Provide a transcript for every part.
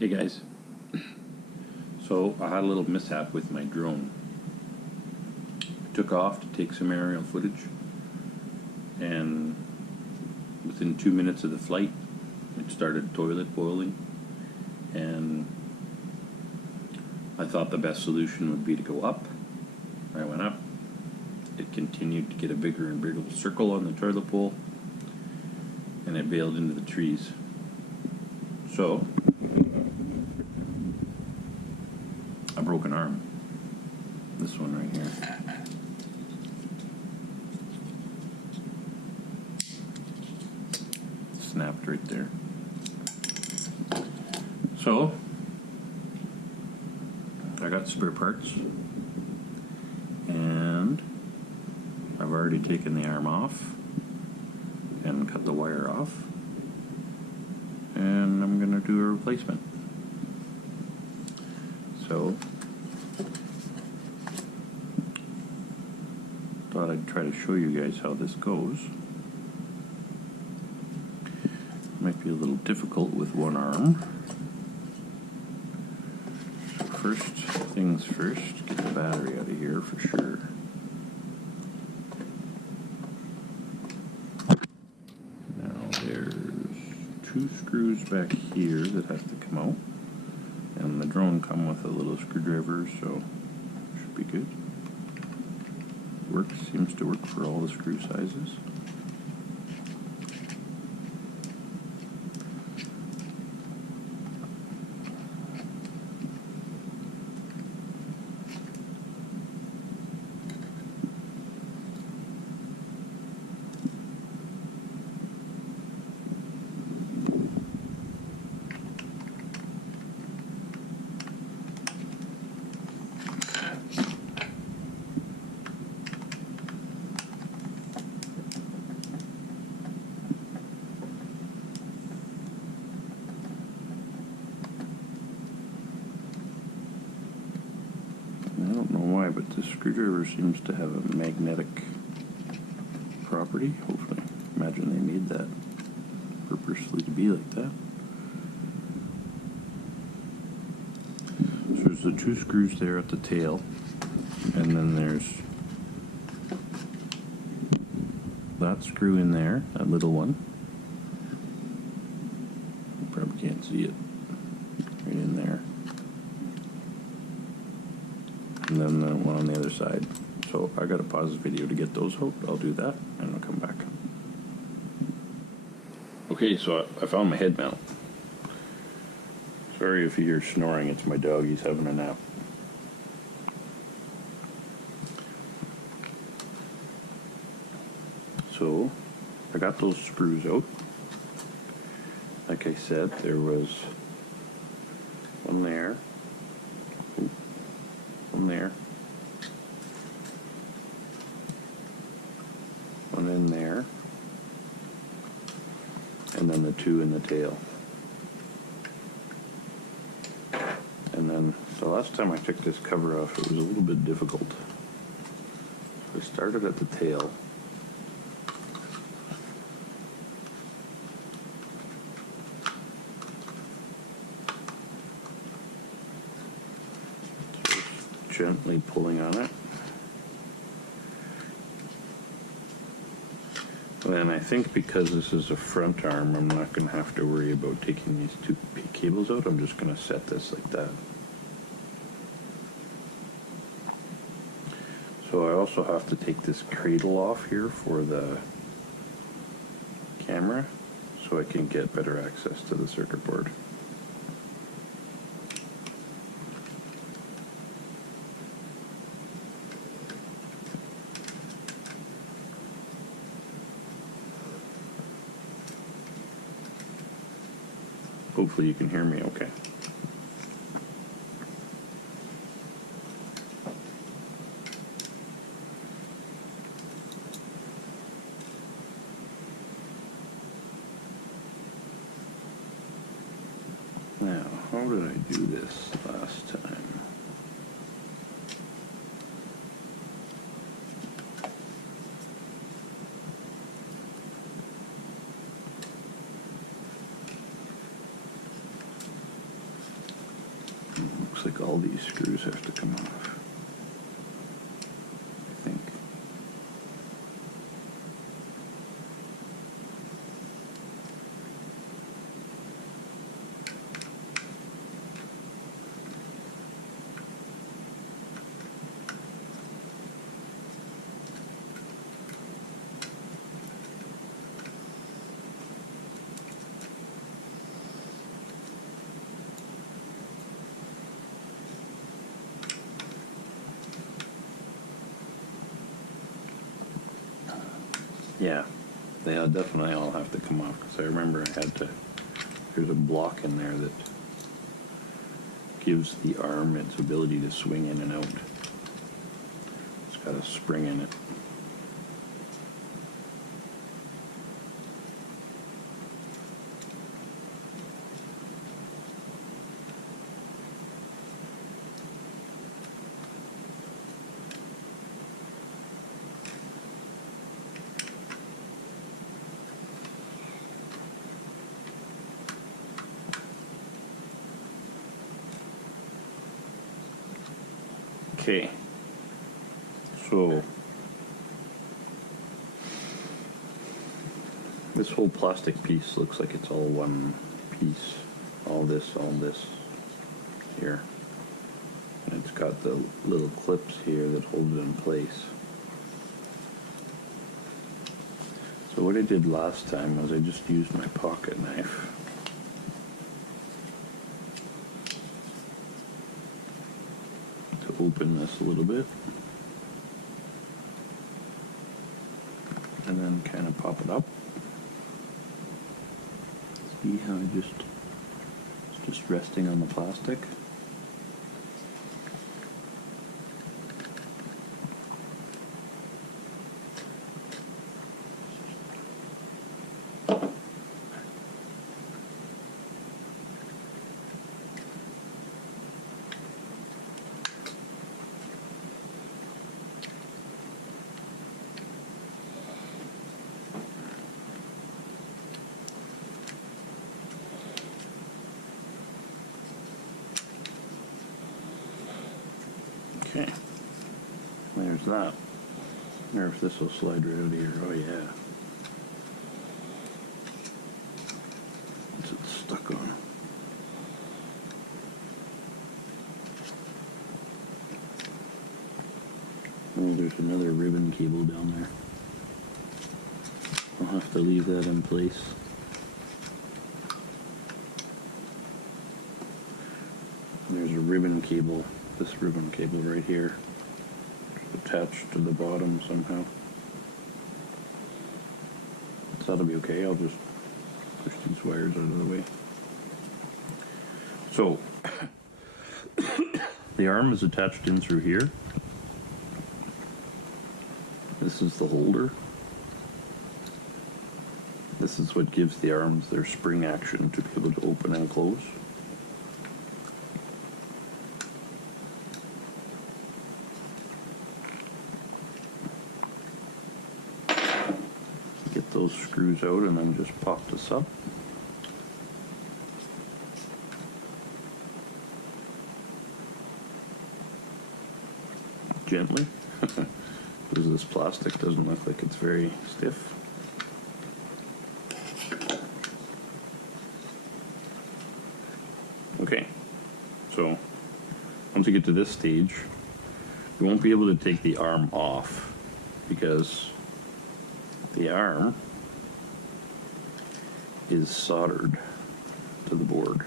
Hey guys, so I had a little mishap with my drone. I took off to take some aerial footage, and within 2 minutes of the flight it started toilet boiling, and I thought the best solution would be to go up. I went up, it continued to get a bigger and bigger circle on the toilet bowl, and it bailed into the trees. So a broken arm. This one right here. Snapped right there. So I got spare parts, and I've already taken the arm off and cut the wire off, and I'm gonna do a replacement. So thought I'd try to show you guys how this goes. Might be a little difficult with one arm. So first things first, get the battery out of here for sure. Now there's 2 screws back here that have to come out, and the drone come with a little screwdriver, so should be good. Seems to work for all the screw sizes. I don't know why, but this screwdriver seems to have a magnetic property. Hopefully, imagine they made that purposely to be like that. So there's the 2 screws there at the tail, and then there's that screw in there, that little one. You probably can't see it. Right in there. And then the one on the other side. So I gotta pause the video to get those out. I'll do that and I'll come back. Okay, so I found my head mount. Sorry if you hear snoring, it's my dog, he's having a nap. So I got those screws out. Like I said, there was one there. There, one in there, and then the 2 in the tail. And then the last time I took this cover off, it was a little bit difficult. So I started at the tail. Gently pulling on it. And then I think because this is a front arm, I'm not going to have to worry about taking these 2 cables out. I'm just going to set this like that. So I also have to take this cradle off here for the camera so I can get better access to the circuit board. Hopefully you can hear me okay. Now, how did I do this last time? looks like all these screws have to come off, I think. Yeah, they definitely all have to come off, because I remember I had to, there's a block in there that gives the arm its ability to swing in and out. It's got a spring in it. Okay, so this whole plastic piece looks like it's all one piece. All this here. And it's got the little clips here that hold it in place. So what I did last time was I just used my pocket knife. Open this a little bit and then kind of pop it up. See how it's just resting on the plastic. Okay, there's that. I wonder if this will slide right out of here. Oh yeah. What's it stuck on? Oh, there's another ribbon cable down there. I'll have to leave that in place. There's a ribbon cable. This ribbon cable right here, attached to the bottom somehow. So that'll be okay. I'll just push these wires out of the way. So the arm is attached in through here. This is the holder. This is what gives the arms their spring action to be able to open and close. Those screws out and then just pop this up. Gently, because this plastic doesn't look like it's very stiff. Okay, so once you get to this stage, you won't be able to take the arm off because the arm is soldered to the board.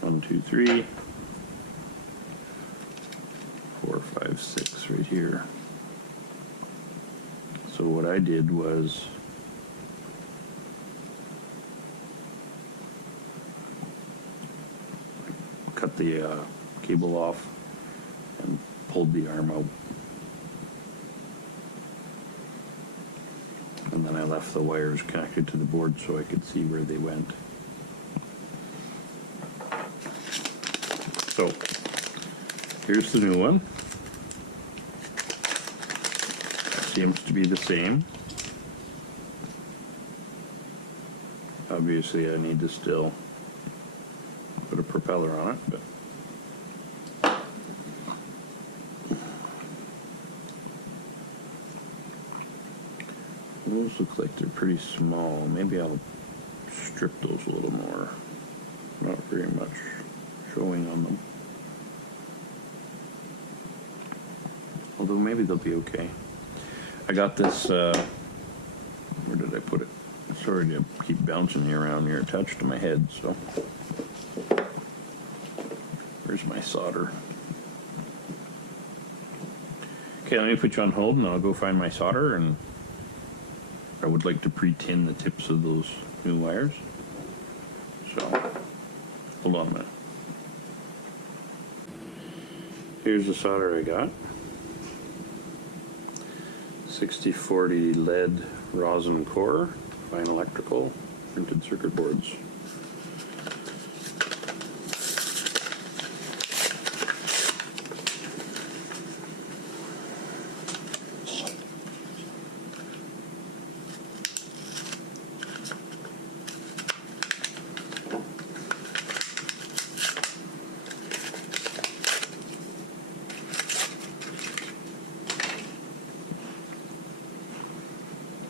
1, 2, 3, 4, 5, 6 right here. So what I did was cut the cable off and pulled the arm out. And then I left the wires connected to the board so I could see where they went. So here's the new one. Seems to be the same. Obviously I need to still put a propeller on it, but those look like they're pretty small. Maybe I'll strip those a little more. Not very much showing on them. Although maybe they'll be okay. I got this, where did I put it? Sorry to keep bouncing you around here, attached to my head, so. Where's my solder? Okay, let me put you on hold and I'll go find my solder, and I would like to pre-tin the tips of those new wires. So, hold on a minute. Here's the solder I got. 6040 lead rosin core, fine electrical, printed circuit boards.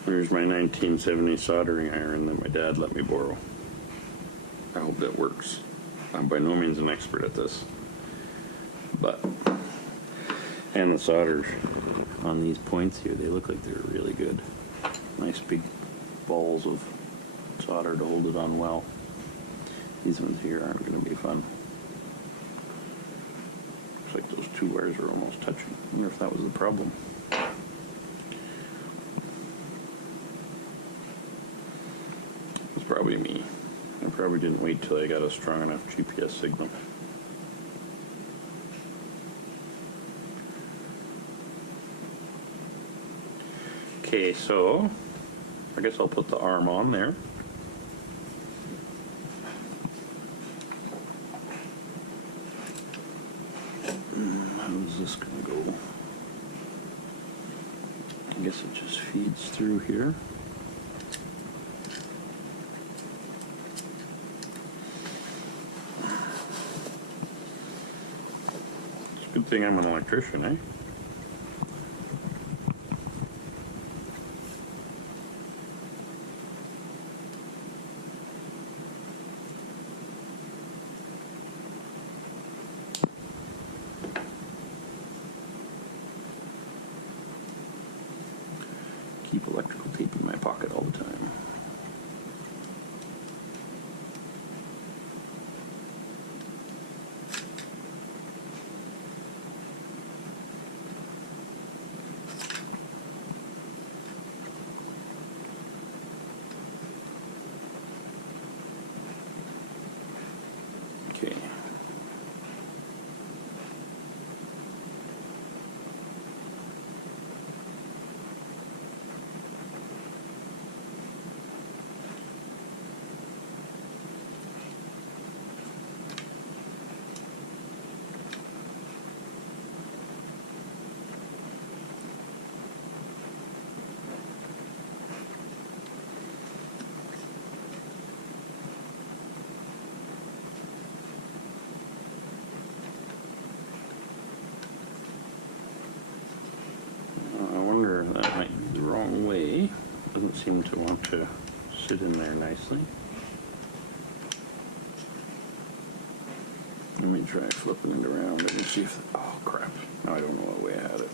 Here's my 1970 soldering iron that my dad let me borrow. I hope that works. I'm by no means an expert at this, but, and the solders on these points here, they look like they're really good. Nice big balls of solder to hold it on well. These ones here aren't going to be fun. Looks like those two wires are almost touching. I wonder if that was the problem. Probably me. I probably didn't wait till I got a strong enough GPS signal. Okay, so I guess I'll put the arm on there. How's this gonna go? I guess it just feeds through here. Good thing I'm an electrician, eh? Keep electrical tape in my pocket all the time. That might be the wrong way. Doesn't seem to want to sit in there nicely. Let me try flipping it around and see if, oh crap, now I don't know what way I had it.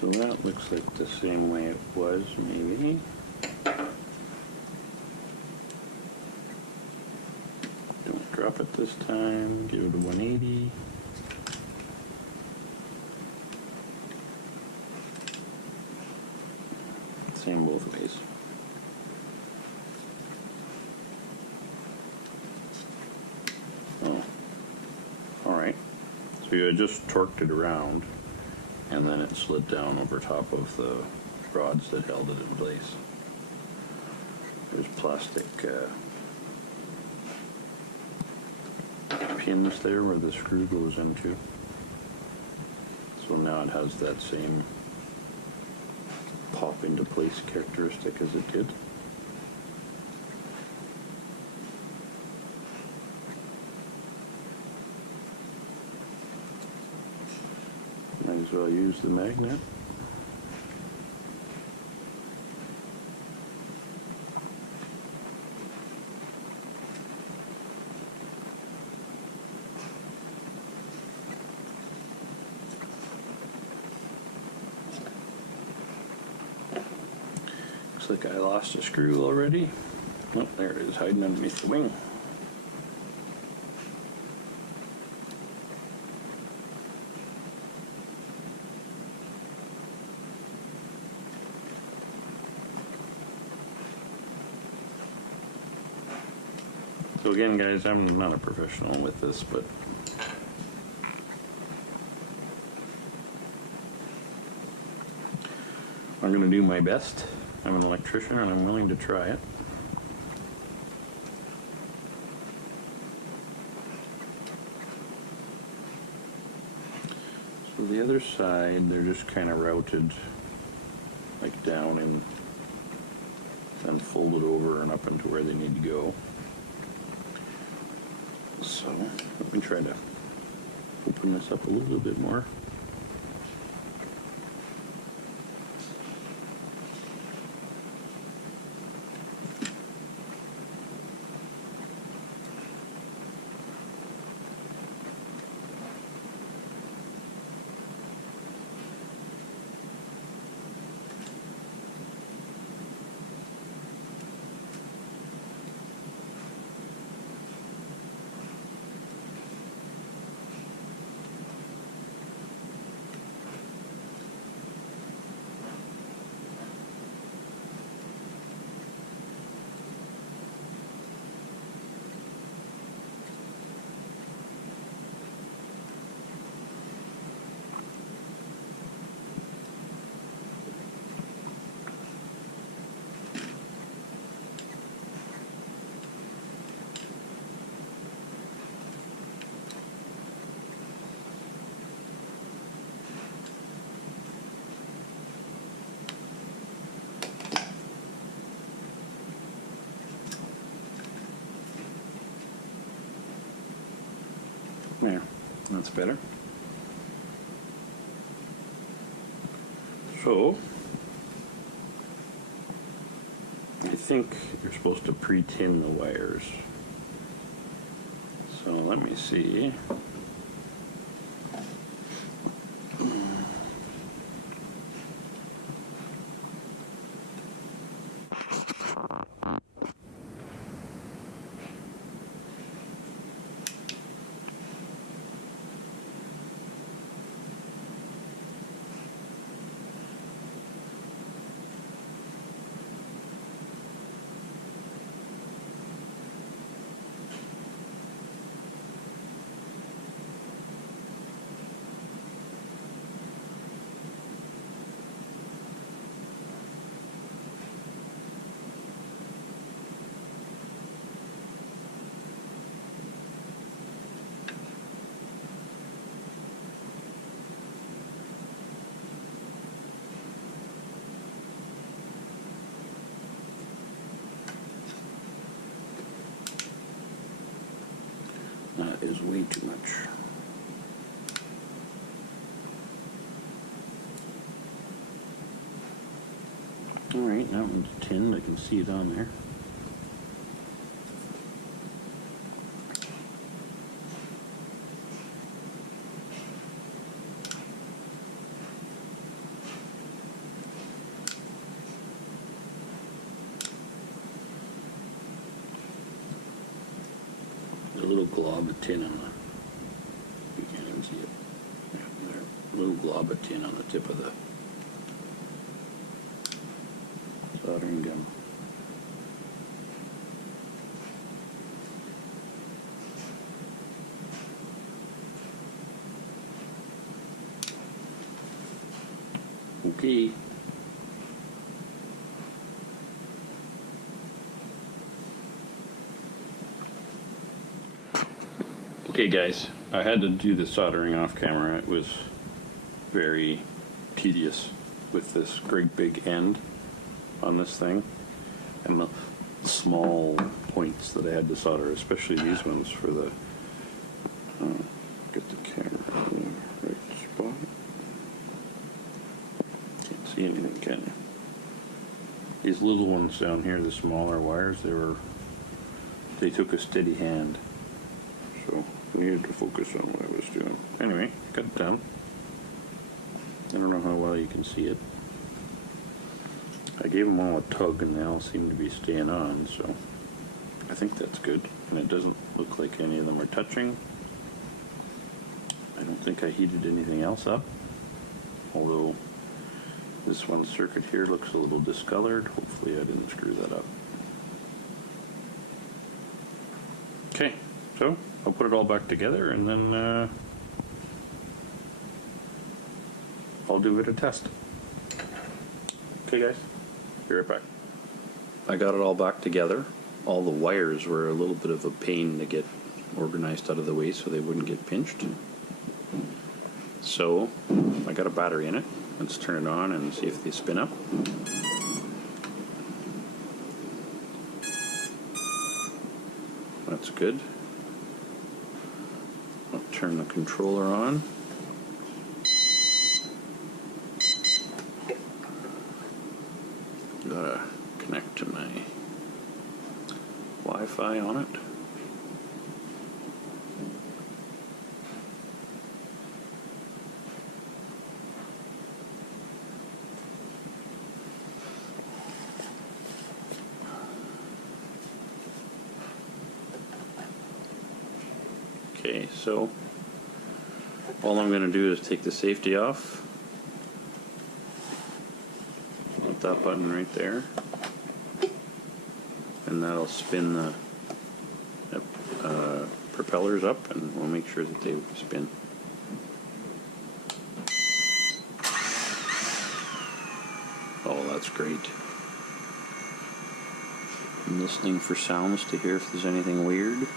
So that looks like the same way it was, maybe. Don't drop it this time, give it a 180. Same both ways. Oh, So I just torqued it around, and then it slid down over top of the rods that held it in place. There's plastic pins there where the screw goes into. So now it has that same pop into place characteristic as it did. Might as well use the magnet. Looks like I lost a screw already. Oh, there it is, hiding underneath the wing. So again, guys, I'm not a professional with this, but I'm going to do my best. I'm an electrician and I'm willing to try it. So the other side, they're just kind of routed like down and folded over and up into where they need to go. So let me try to open this up a little bit more. There, that's better. So, I think you're supposed to pre-tin the wires. So let me see. That is way too much. Alright, that one's tinned. I can see it on there. A little glob of tin on the, you can't even see it. Yeah, there, a little glob of tin on the tip of the soldering gun. Okay. Okay guys, I had to do the soldering off camera. It was very tedious with this great big end on this thing and the small points that I had to solder, especially these ones for the get the camera in the right spot. Can't see anything, can you? These little ones down here, the smaller wires, they took a steady hand, so I needed to focus on what I was doing. Anyway, got it done. I don't know how well you can see it. I gave them all a tug and they all seem to be staying on, so I think that's good. And it doesn't look like any of them are touching. I don't think I heated anything else up, although this one circuit here looks a little discolored. Hopefully I didn't screw that up. Okay, so I'll put it all back together and then I'll do it a test. Okay guys, be right back. I got it all back together. All the wires were a little bit of a pain to get organized out of the way so they wouldn't get pinched. So I got a battery in it. Let's turn it on and see if they spin up. That's good. I'll turn the controller on. Gotta connect to my Wi-Fi on it. Okay, so all I'm going to do is take the safety off. Put that button right there. And that'll spin the propellers up, and we'll make sure that they spin. Oh, that's great. I'm listening for sounds to hear if there's anything weird.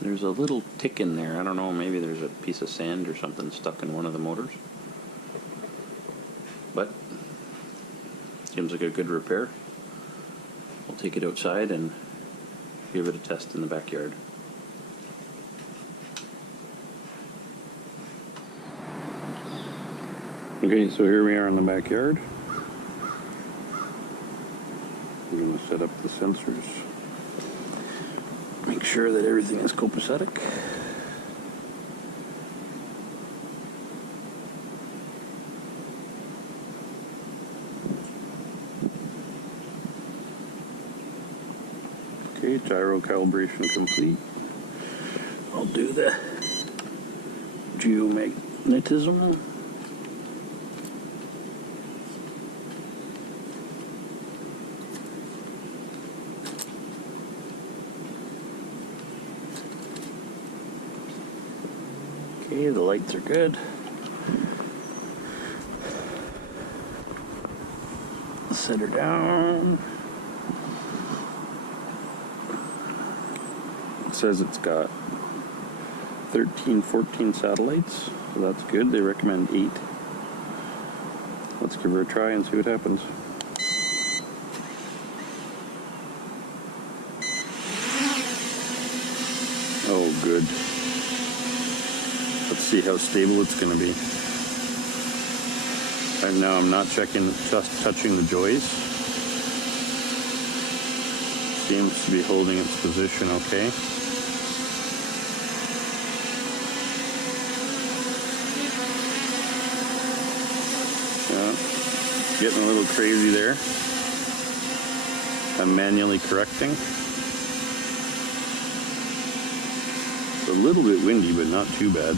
There's a little tick in there. I don't know, maybe there's a piece of sand or something stuck in one of the motors. But seems like a good repair. We'll take it outside and give it a test in the backyard. Okay, so here we are in the backyard. We're going to set up the sensors. Make sure that everything is copacetic. Okay, gyro calibration complete. I'll do the geomagnetism. Okay, the lights are good. Set her down. It says it's got 13, 14 satellites, so that's good. They recommend 8. Let's give her a try and see what happens. Oh, good. Let's see how stable it's going to be. Right now I'm not checking, just touching the joys. Seems to be holding its position okay. Yeah, getting a little crazy there. I'm manually correcting. It's a little bit windy, but not too bad.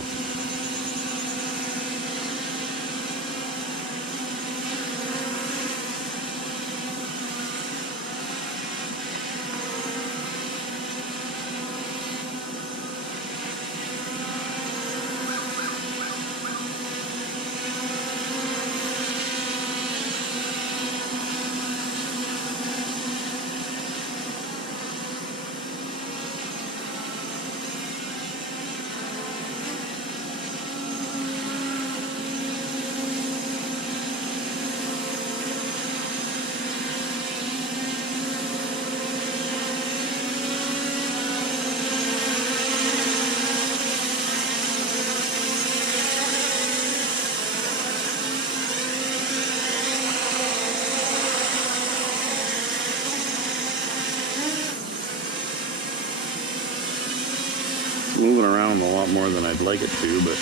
moving around a lot more than I'd like it to, but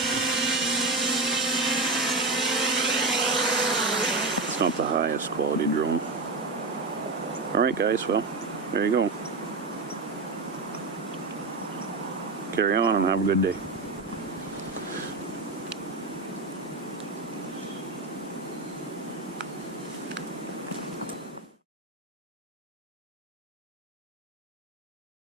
it's not the highest quality drone. Alright guys, well, there you go. Carry on and have a good day.